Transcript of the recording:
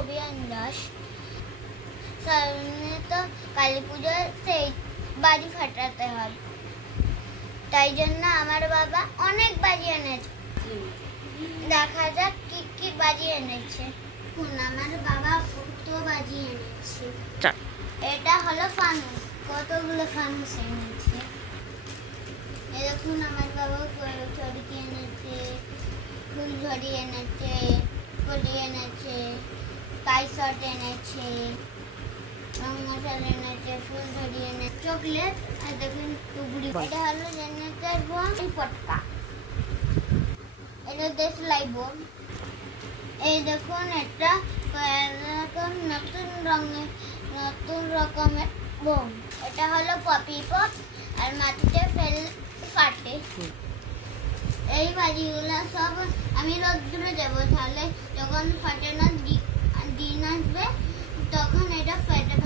অভিয়ান দাস। সামনে তো কালী পুজোয় সেই বাজি ফাটাতে হয়, তাই জন্য আমার বাবা অনেক বাজি এনেছে। দেখা যাক কি কি বাজি এনেছে। আমার বাবা কত বাজি এনেছে। এটা হলো ফানুস, কতগুলো ফানুস এনেছে। দেখুন আমার বাবা চড়কি এনেছে, ফুলঝড়ি এনেছে, কলি এনেছে, কাইশট এনেছে, রং মশাল এনেছে, ফুলঝড়ি এনেছে, চকলেট, আর দেখুন টুকরি। এটা হলো জেনারেটর বোম, পটকা। এটা দেশলাই বোম। এই দেখুন এটা নতুন রকমের বোম। এটা হলো পপি পপ, আর মাটিতে ফাটে। এই বাজিগুলো সব আমি রোদ্দুরে দেবো, তাহলে যখন ফাটে না দিন আসবে তখন এটা ফেটে